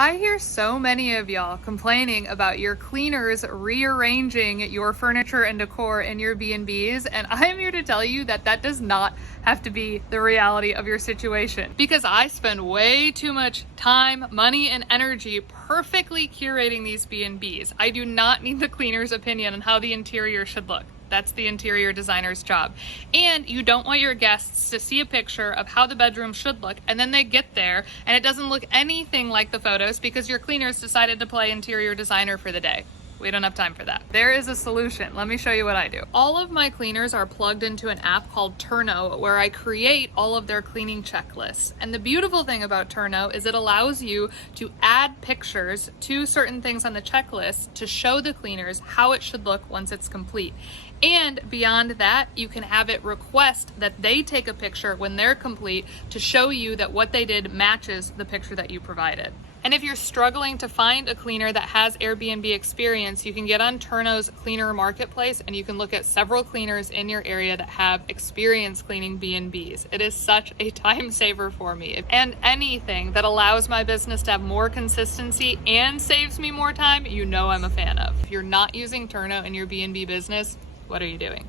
I hear so many of y'all complaining about your cleaners rearranging your furniture and decor in your B&Bs, and I am here to tell you that that does not have to be the reality of your situation. Because I spend way too much time, money, and energy perfectly curating these B&Bs. I do not need the cleaner's opinion on how the interior should look. That's the interior designer's job. And you don't want your guests to see a picture of how the bedroom should look, and then they get there and it doesn't look anything like the photos because your cleaners decided to play interior designer for the day. We don't have time for that. There is a solution. Let me show you what I do. All of my cleaners are plugged into an app called Turno, where I create all of their cleaning checklists. And the beautiful thing about Turno is it allows you to add pictures to certain things on the checklist to show the cleaners how it should look once it's complete. And beyond that, you can have it request that they take a picture when they're complete to show you that what they did matches the picture that you provided. And if you're struggling to find a cleaner that has Airbnb experience, you can get on Turno's cleaner marketplace and you can look at several cleaners in your area that have experience cleaning B&Bs. It is such a time saver for me. And anything that allows my business to have more consistency and saves me more time, you know I'm a fan of. If you're not using Turno in your B&B business, what are you doing?